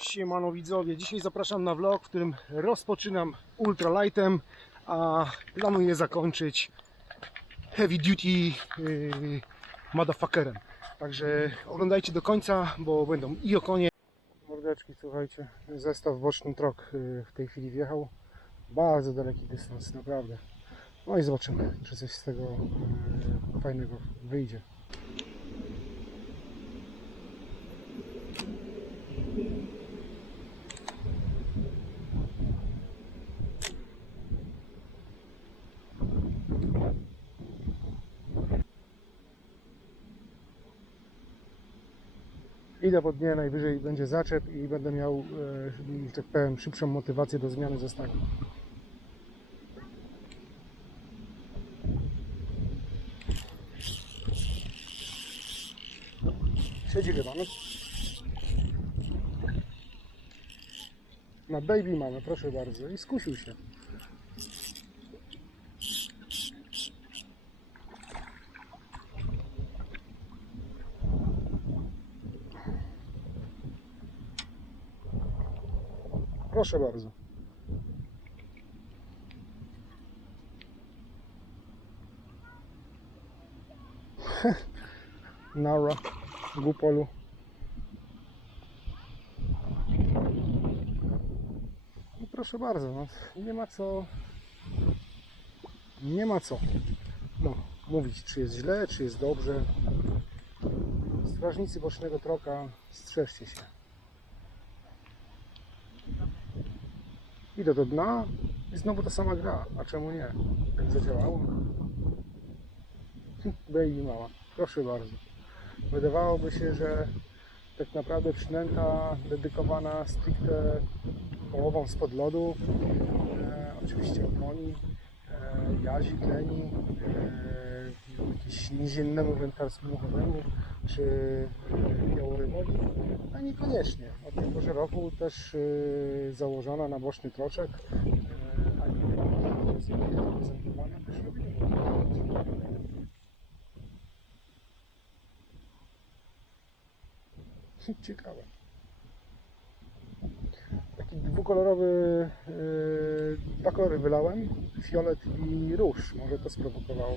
Siemano widzowie, dzisiaj zapraszam na vlog, w którym rozpoczynam ultralightem, a planuję zakończyć heavy duty yy, motherfuckerem. Także oglądajcie do końca, bo będą i okonie. Mordeczki, słuchajcie, zestaw boczny trok yy, w tej chwili wjechał. Bardzo daleki dystans, naprawdę. No i zobaczymy, czy coś z tego yy, fajnego wyjdzie. Idę pod dnie, najwyżej będzie zaczep i będę miał, e, tak powiem, szybszą motywację do zmiany zestawu. Siedzi chyba, no. Na baby mamy, proszę bardzo. I skusił się. Proszę bardzo. Nara, Gupolu. No proszę bardzo, no, nie ma co. Nie ma co. No, mówić, czy jest źle, czy jest dobrze. Strażnicy bocznego troka, strzeżcie się. Idę do dna i znowu ta sama gra. A czemu nie? Tak zadziałało. Baby mała. Proszę bardzo. Wydawałoby się, że tak naprawdę przynęta dedykowana stricte połową spod lodu, e, oczywiście okoni, e, jazi, e, jakieś niziennemu wędkarstwu muchowemu, czy białorybowi, a niekoniecznie. Od tej roku też e, założona na boczny troczek, e, a nie reprezentowana też. Ciekawe. Taki dwukolorowy, yy, dwa kolory wylałem, fiolet i róż. Może to sprowokowało.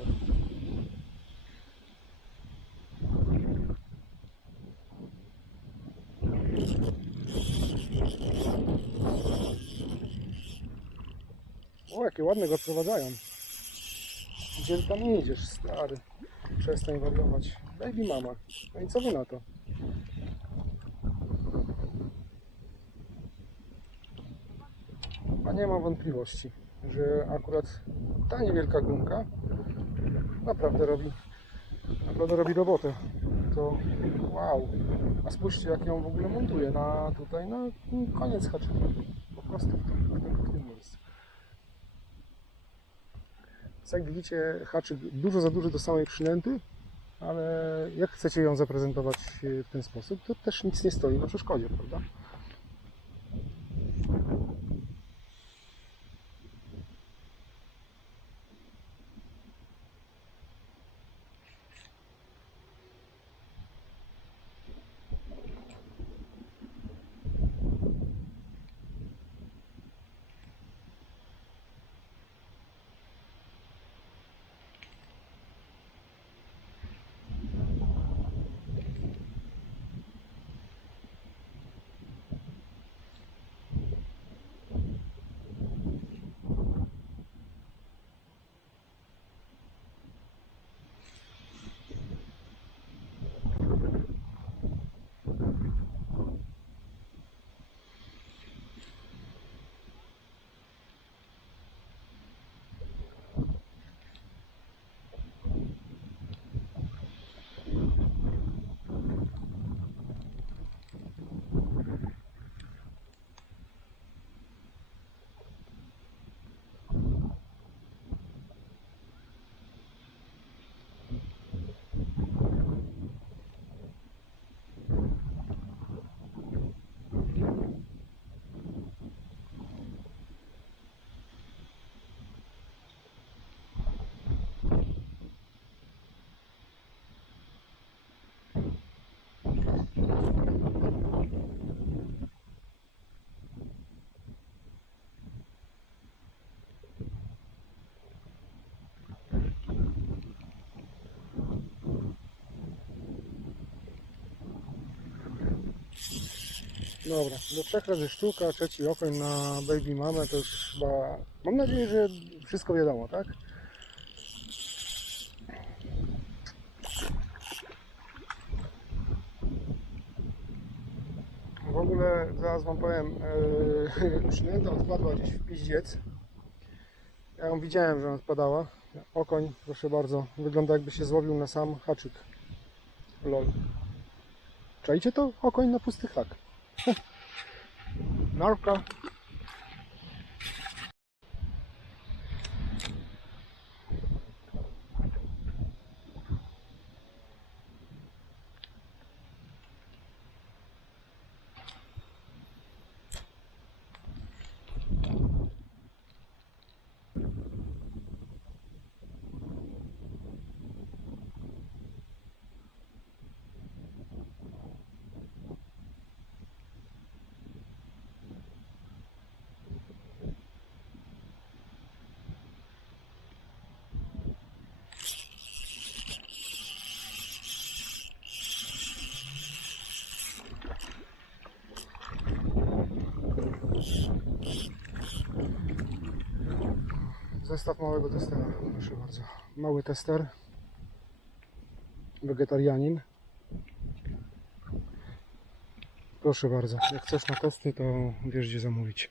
O, jakie ładne go odprowadzają. Gdzie tam nie idziesz, stary? Przestań wariować. Baby mama. No i co wy na to? A nie mam wątpliwości, że akurat ta niewielka gumka naprawdę robi, naprawdę robi robotę. To wow. A spójrzcie jak ją w ogóle montuje na tutaj, na koniec haczyka. Po prostu w tym, w tym, w tym miejscu. Jak widzicie, haczyk dużo za duży do samej przynęty, ale jak chcecie ją zaprezentować w ten sposób, to też nic nie stoi na przeszkodzie, prawda? Dobra, do trzech razy sztuka, trzeci okoń na baby mamę to już chyba... Mam nadzieję, że wszystko wiadomo, tak? W ogóle zaraz wam powiem, yy, przynęta odpadła gdzieś w piździec. Ja ją widziałem, że ona odpadała. Okoń, proszę bardzo, wygląda jakby się złowił na sam haczyk. Lol. Czajcie to? Okoń na pusty hak. Narco. Zestaw małego testera, proszę bardzo. Mały tester. Wegetarianin. Proszę bardzo, jak chcesz na testy, to wiesz gdzie zamówić.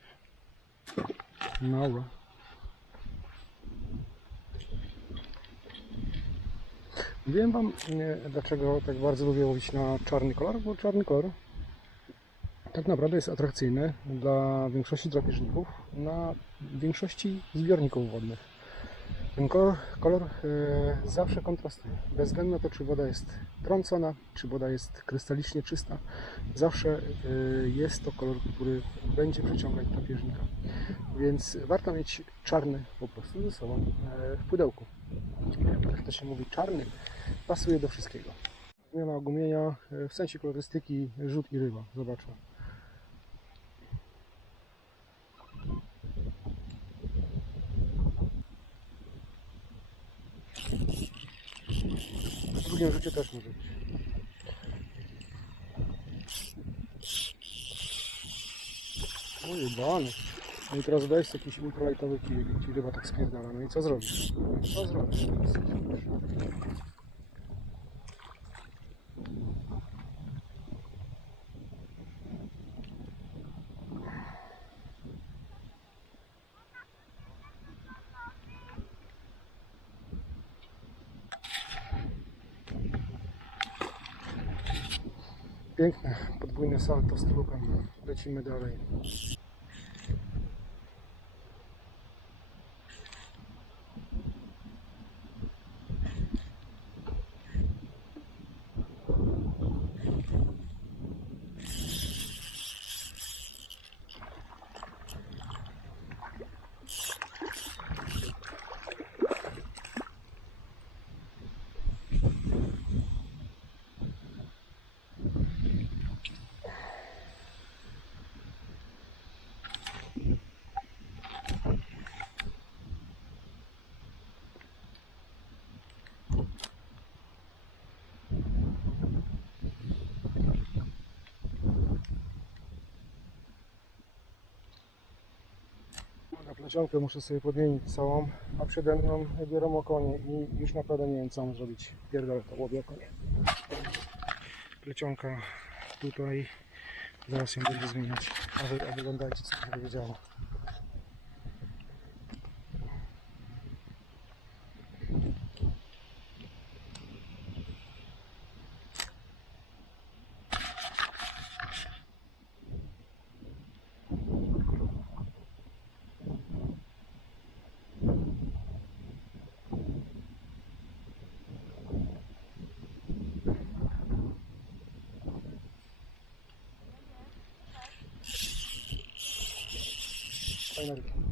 Małe. Wiem wam, nie, dlaczego tak bardzo lubię łowić na czarny kolor, bo czarny kolor tak naprawdę jest atrakcyjny dla większości drapieżników na większości zbiorników wodnych. Ten kolor, kolor e, zawsze kontrastuje. Bez względu na to, czy woda jest trącona, czy woda jest krystalicznie czysta, zawsze e, jest to kolor, który będzie przyciągać drapieżnika. Więc warto mieć czarny po prostu ze sobą e, w pudełku. Jak to się mówi, czarny pasuje do wszystkiego. Zmiana ogumienia w sensie kolorystyki rzut i ryba. Zobaczmy. Drugim rzucie też może być. Oj, bany. No i teraz weź jakiś ultralightowy kijek i ci ryba tak spierdala. No i co zrobisz? Co zrobisz? Piękne, podwójne salto z trupem. Lecimy dalej. Na plecionkę muszę sobie podmienić całą, a przede mną biorą okonie i już naprawdę nie wiem co mam zrobić. Pierdolę to łowię okonie. Plecionka tutaj, zaraz ją będę zmieniać, a, wy, a wyglądajcie co się wiedziało. Fajna ryba.